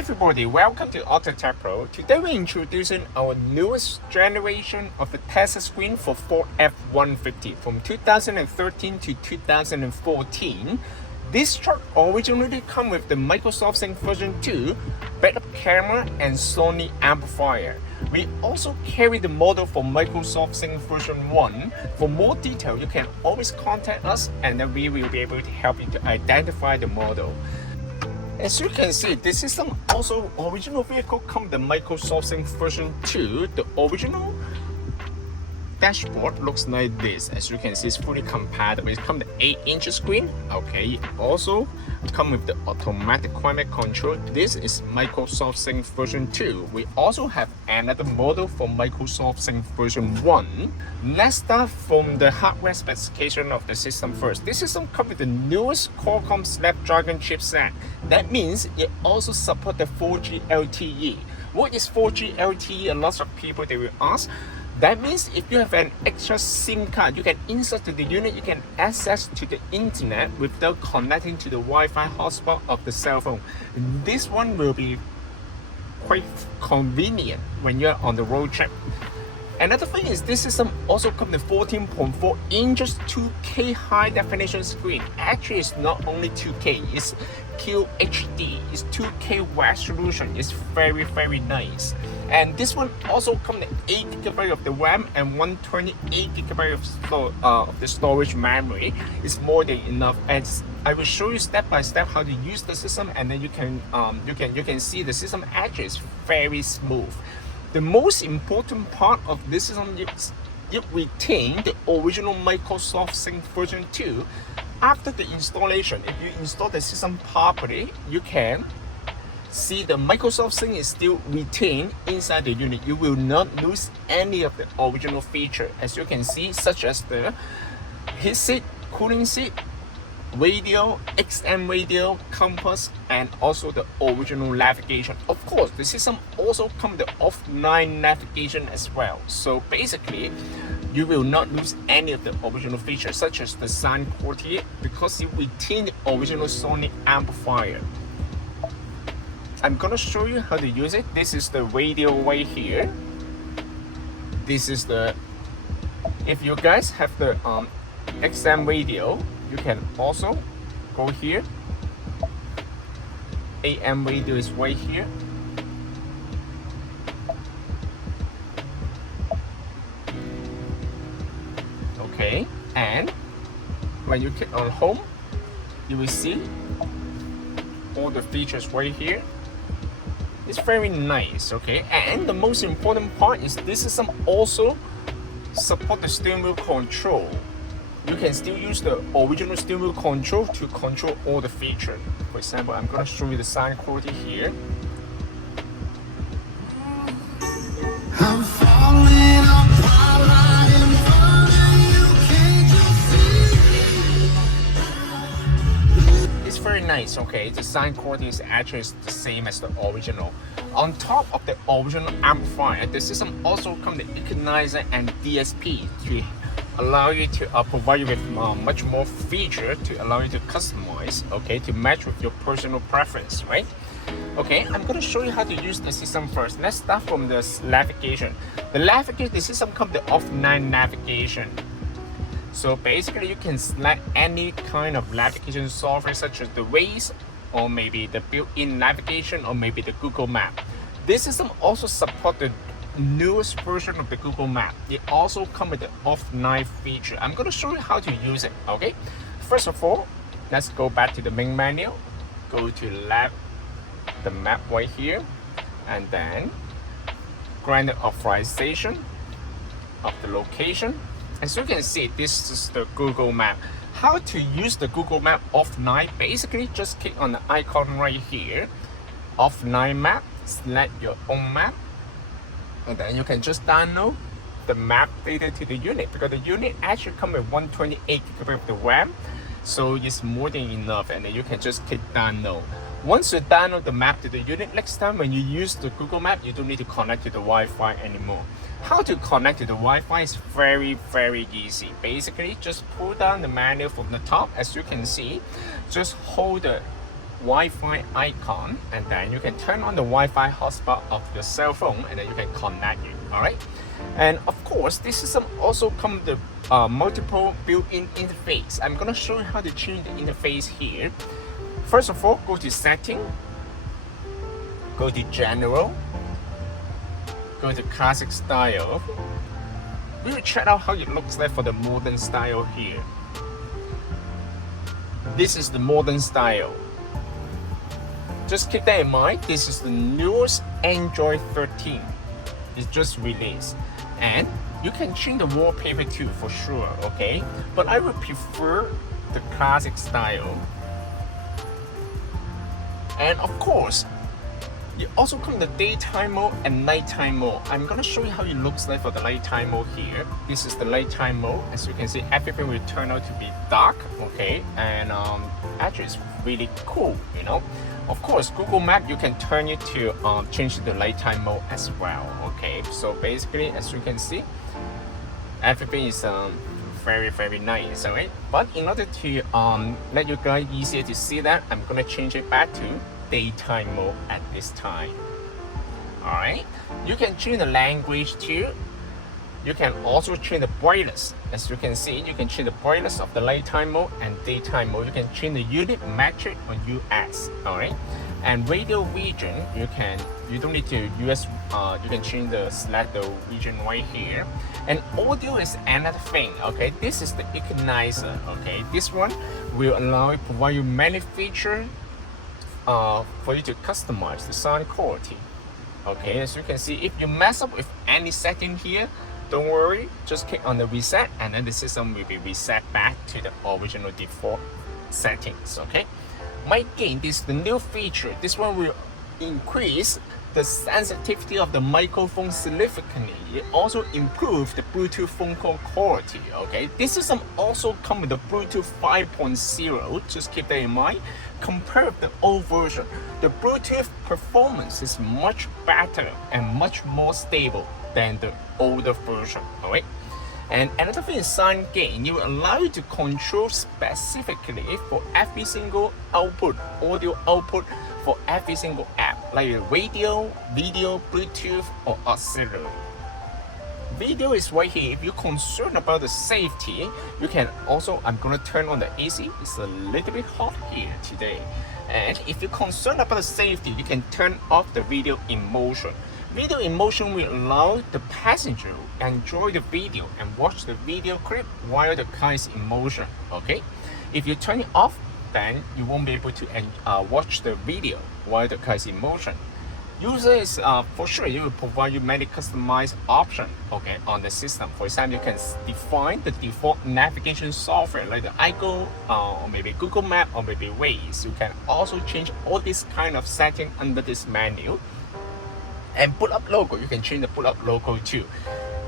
everybody, welcome to AutoTecPro. Today we're introducing our newest generation of the Tesla screen for Ford F150 from 2013 to 2014. This truck originally came with the Microsoft Sync version 2, backup camera and Sony amplifier. We also carry the model for Microsoft Sync version 1. For more detail, you can always contact us and then we will be able to help you to identify the model. As you can see, this system also original vehicle come with the Microsoft Sync version 2. The original dashboard looks like this. As you can see, it's fully compatible. It comes with 8-inch screen. Okay, it also come with the automatic climate control. This is Microsoft Sync version 2. We also have another model for Microsoft Sync version 1. Let's start from the hardware specification of the system first. This system comes with the newest Qualcomm Snapdragon chipset. That means it also supports the 4G LTE. What is 4G LTE? A lot of people they will ask. That means if you have an extra SIM card, you can insert to the unit, you can access to the internet without connecting to the Wi-Fi hotspot of the cell phone. This one will be quite convenient when you're on the road trip. Another thing is this system also comes with 14.4 inches 2K high definition screen. Actually, it's not only 2K, it's QHD. It's 2K resolution. It's very nice. And this one also comes with 8GB of the RAM and 128GB of the storage memory. It's more than enough. And I will show you step by step how to use the system, and then you can see the system actually is very smooth. The most important part of this system is it retains the original Microsoft Sync version 2. After the installation, if you install the system properly, you can see the Microsoft Sync is still retained inside the unit. You will not lose any of the original feature, as you can see, such as the heat seat, cooling seat, radio, XM radio, compass, and also the original navigation. Of course, the system also comes with the offline navigation as well. So basically, you will not lose any of the original features, such as the sound quality, because it retains the original Sony amplifier. I'm gonna show you how to use it. This is the radio right here. This is the, if you guys have the XM radio, you can also go here. AM radio is right here. Okay, and when you click on home, you will see all the features right here. It's very nice, okay? And the most important part is this system also support the steering wheel control. You can still use the original steering wheel control to control all the features. For example, I'm going to show you the sound quality here. I'm falling apart, I am falling, you can't just see. It's very nice, okay? The sound quality is actually the same as the original. On top of the original amplifier, the system also comes with equalizer and DSP to allow you to provide you with much more feature to allow you to customize, okay, to match with your personal preference, right? Okay, I'm going to show you how to use the system first. Let's start from the navigation. The system comes with the offline navigation. So basically, you can select any kind of navigation software, such as the Waze, or maybe the built-in navigation, or maybe the Google Map. This system also supports the newest version of the Google Map. It also comes with the offline feature. I'm going to show you how to use it, okay? First of all, let's go back to the main menu. Go to the map right here, and then grant the authorization of the location. As you can see, this is the Google Map. How to use the Google Map offline? Basically, just click on the icon right here, offline map, select your own map, and then you can just download the map data to the unit, because the unit actually comes with 128GB of the RAM, so it's more than enough, and then you can just click download. Once you download the map to the unit, next time when you use the Google Map, you don't need to connect to the Wi-Fi anymore. How to connect to the Wi-Fi is very easy. Basically, just pull down the menu from the top. As you can see, just hold the Wi-Fi icon, and then you can turn on the Wi-Fi hotspot of your cell phone, and then you can connect it. All right. And of course, this system also comes with multiple built-in interface. I'm gonna show you how to change the interface here. First of all, go to Setting, go to General, go to Classic Style. We will check out how it looks like for the modern style here. This is the modern style. Just keep that in mind. This is the newest Android 13. It's just released, and you can change the wallpaper too for sure, okay? But I would prefer the classic style. And of course, it also comes in the daytime mode and nighttime mode. I'm gonna show you how it looks like for the nighttime mode here. This is the nighttime mode. As you can see, everything will turn out to be dark, okay? And actually, it's really cool, you know? Of course, Google Map, you can turn it to change the nighttime mode as well, okay? So basically, as you can see, everything is very nice, alright? But in order to let you guys easier to see that, I'm gonna change it back to daytime mode at this time. Alright, you can change the language too. You can also change the brightness. As you can see, you can change the brightness of the nighttime mode and daytime mode. You can change the unit, metric, or US. Alright, and radio region, you don't need to use. You can change select the region right here. And audio is another thing. Okay, this is the equalizer. Okay, this one will allow you provide you many features for you to customize the sound quality. Okay, as you can see, if you mess up with any setting here, don't worry, just click on the reset, and then the system will be reset back to the original default settings. Okay, mic gain, this is the new feature. This one will increase the sensitivity of the microphone significantly. It also improves the Bluetooth phone call quality. Okay, this system also comes with the Bluetooth 5.0. Just keep that in mind. Compared with the old version, the Bluetooth performance is much better and much more stable than the older version. Alright. And another thing is sound gain. It will allow you to control specifically for every single output, audio output for every single app, like radio, video, Bluetooth, or auxiliary. Video is right here. If you're concerned about the safety, you can also, I'm gonna turn on the AC. It's a little bit hot here today. And if you're concerned about the safety, you can turn off the video in motion. Video in motion will allow the passenger to enjoy the video and watch the video clip while the car is in motion. Okay, if you turn it off, then you won't be able to watch the video while the car is in motion. User is for sure, it will provide you many customized options, okay, on the system. For example, you can define the default navigation software like the iGo, or maybe Google Map, or maybe Waze. You can also change all this kind of setting under this menu. And put up logo, you can change the put up logo too.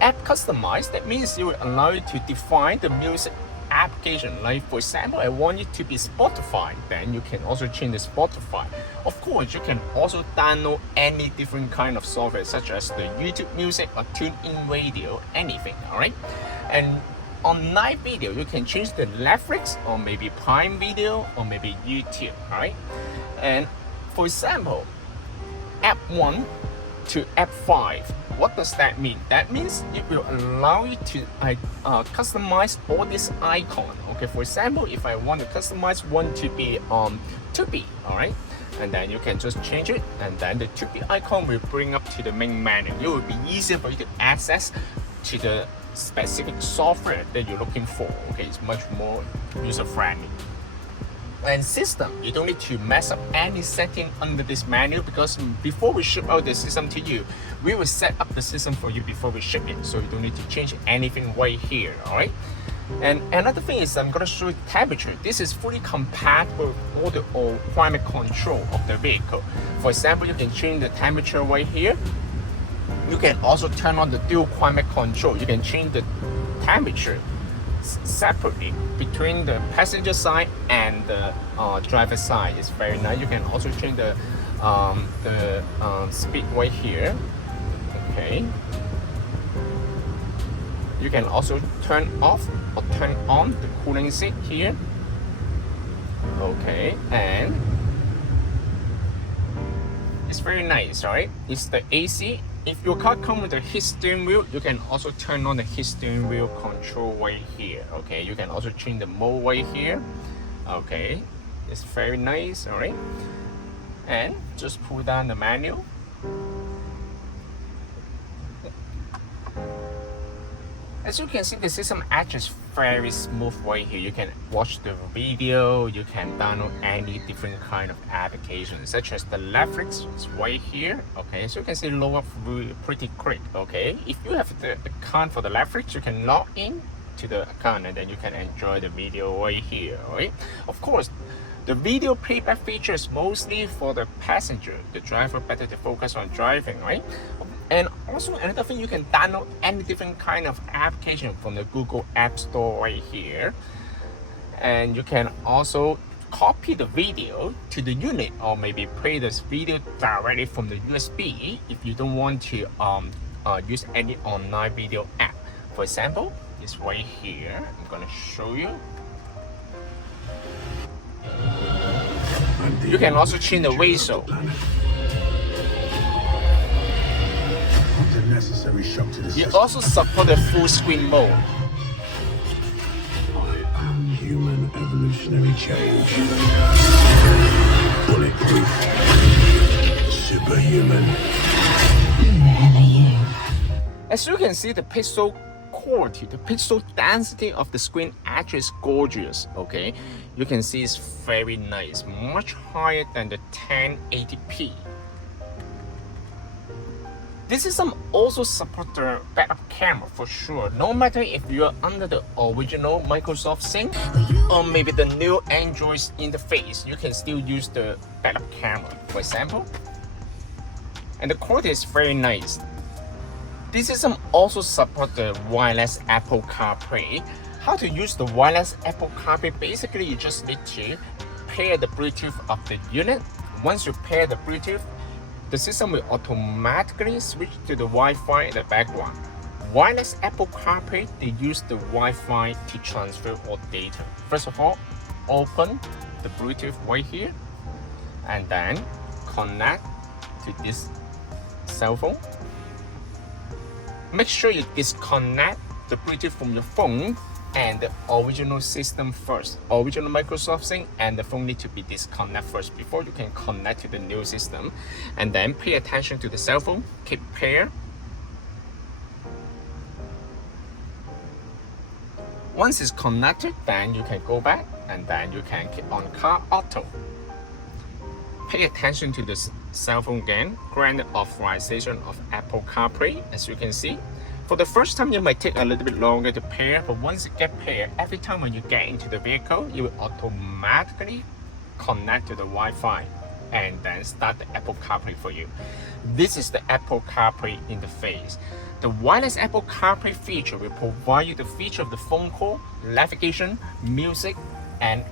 App customize, that means it will allow you to define the music application. Like for example, I want it to be Spotify, then you can also change the Spotify. Of course, you can also download any different kind of software such as the YouTube Music or TuneIn Radio, anything. Alright, and on live video, you can change the Netflix or maybe Prime Video or maybe YouTube. Alright, and for example, app 1 to app 5. What does that mean? That means it will allow you to customize all this icon. Okay, for example, if I want to customize one to be Tubi, all right, and then you can just change it, and then the Tubi icon will bring up to the main menu. It will be easier for you to access to the specific software that you're looking for. Okay, it's much more user friendly. And system, you don't need to mess up any setting under this menu, because before we ship out the system to you, we will set up the system for you before we ship it, so you don't need to change anything right here. All right. And another thing is, I'm going to show you temperature. This is fully compatible with all the climate control of the vehicle. For example, you can change the temperature right here. You can also turn on the dual climate control. You can change the temperature separately between the passenger side and the driver side. It's very nice. You can also change the speed right here. Okay. You can also turn off or turn on the cooling seat here. Okay, and it's very nice, right? It's the AC. If your car comes with a heat steering wheel, you can also turn on the heat steering wheel control right here. Okay, you can also change the mode right here. Okay, it's very nice, all right? And just pull down the manual. As you can see, the system actually very smooth right here. You can watch the video, you can download any different kind of applications, such as the Netflix right here. Okay, so you can see load up pretty quick. Okay, if you have the account for the Netflix, you can log in to the account and then you can enjoy the video right here. Right, of course. The video playback feature is mostly for the passenger, the driver better to focus on driving, right? And also another thing, you can download any different kind of application from the Google App Store right here. And you can also copy the video to the unit or maybe play this video directly from the USB if you don't want to use any online video app. For example, it's right here. I'm gonna show you. You can also change the whistle. You also support the full screen mode. I am human evolutionary change. Bulletproof. Superhuman. Who the hell are you? As you can see, the pixel quality, the pixel density of the screen actually is gorgeous. Okay, you can see it's very nice, much higher than the 1080p. This system also supports the backup camera for sure. No matter if you're under the original Microsoft Sync or maybe the new Android interface, you can still use the backup camera, for example. And the quality is very nice. This system also supports the wireless Apple CarPlay. How to use the wireless Apple CarPlay? Basically, you just need to pair the Bluetooth of the unit. Once you pair the Bluetooth, the system will automatically switch to the Wi-Fi in the background. Wireless Apple CarPlay, they use the Wi-Fi to transfer all data. First of all, open the Bluetooth right here and then connect to this cell phone. Make sure you disconnect the Bluetooth from your phone and the original system first. Original Microsoft Sync and the phone need to be disconnected first before you can connect to the new system. And then pay attention to the cell phone, keep paired. Once it's connected, then you can go back and then you can keep on car auto. Pay attention to the cell phone again, grant authorization of Apple CarPlay, as you can see. For the first time, it might take a little bit longer to pair, but once you get paired, every time when you get into the vehicle, it will automatically connect to the Wi-Fi and then start the Apple CarPlay for you. This is the Apple CarPlay interface. The wireless Apple CarPlay feature will provide you the feature of the phone call, navigation, music, and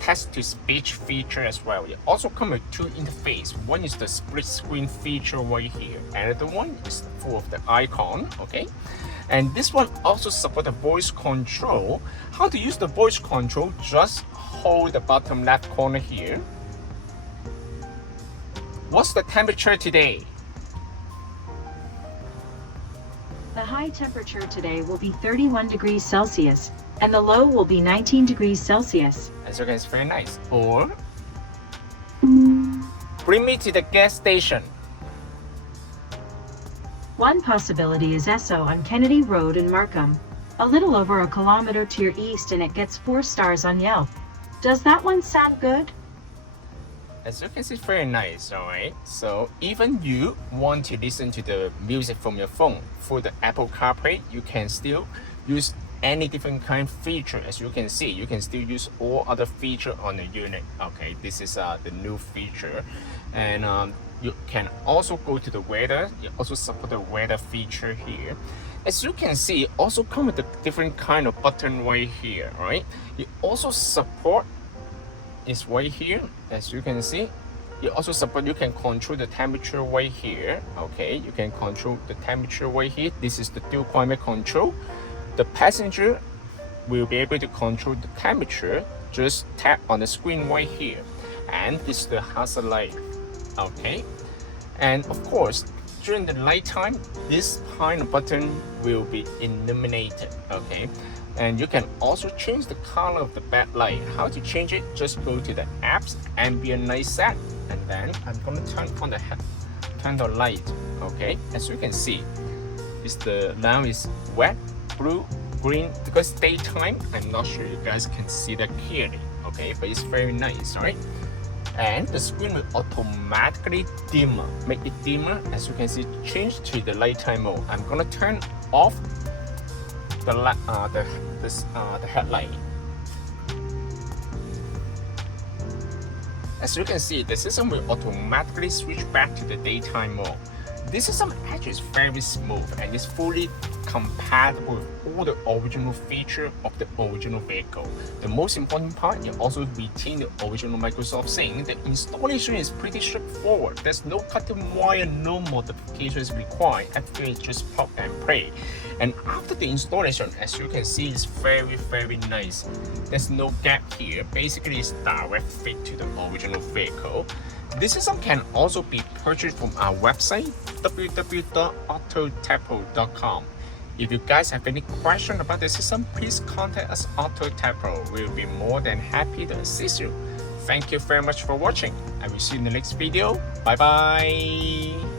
text-to-speech feature as well. It also comes with two interfaces. One is the split screen feature right here, and the one is full of the icon, okay? And this one also supports the voice control. How to use the voice control? Just hold the bottom left corner here. What's the temperature today? The high temperature today will be 31 degrees Celsius, and the low will be 19 degrees Celsius. As you guys, very nice. Or bring me to the gas station. One possibility is Esso on Kennedy Road in Markham, a little over a kilometer to your east, and it gets 4 stars on Yelp. Does that one sound good? As you can see, very nice, alright? So even you want to listen to the music from your phone through the Apple CarPlay, you can still use any different kind of feature. As you can see, you can still use all other feature on the unit. Okay, this is the new feature. And you can also go to the weather. You also support the weather feature here. As you can see, it also comes with a different kind of button right here, right? You also support is right here. As you can see, you also support, you can control the temperature right here. Okay, you can control the temperature right here. This is the dual climate control. The passenger will be able to control the temperature. Just tap on the screen right here. And this is the hazard light. Okay, and of course during the night time this kind of button will be illuminated. Okay, and you can also change the color of the backlight. How to change it? Just go to the apps, ambient light set, and then I'm going to turn on the light. Okay, as you can see, now is wet, blue, green. Because daytime, I'm not sure you guys can see that clearly. Okay, but it's very nice, right? And the screen will automatically dimmer, make it dimmer. As you can see, change to the nighttime mode. I'm gonna turn off the headlight. As you can see, the system will automatically switch back to the daytime mode. This system actually is very smooth and is fully compatible with all the original features of the original vehicle. The most important part, it also retains the original Microsoft sync. The installation is pretty straightforward. There's no cutting wire, no modifications required. Everything is just plug and play. And after the installation, as you can see, it's very nice. There's no gap here. Basically, it's direct fit to the original vehicle. This system can also be purchased from our website, www.AutoTecPro.com. If you guys have any question about the system, please contact us AutoTecPro. We'll be more than happy to assist you. Thank you very much for watching. I will see you in the next video. Bye bye.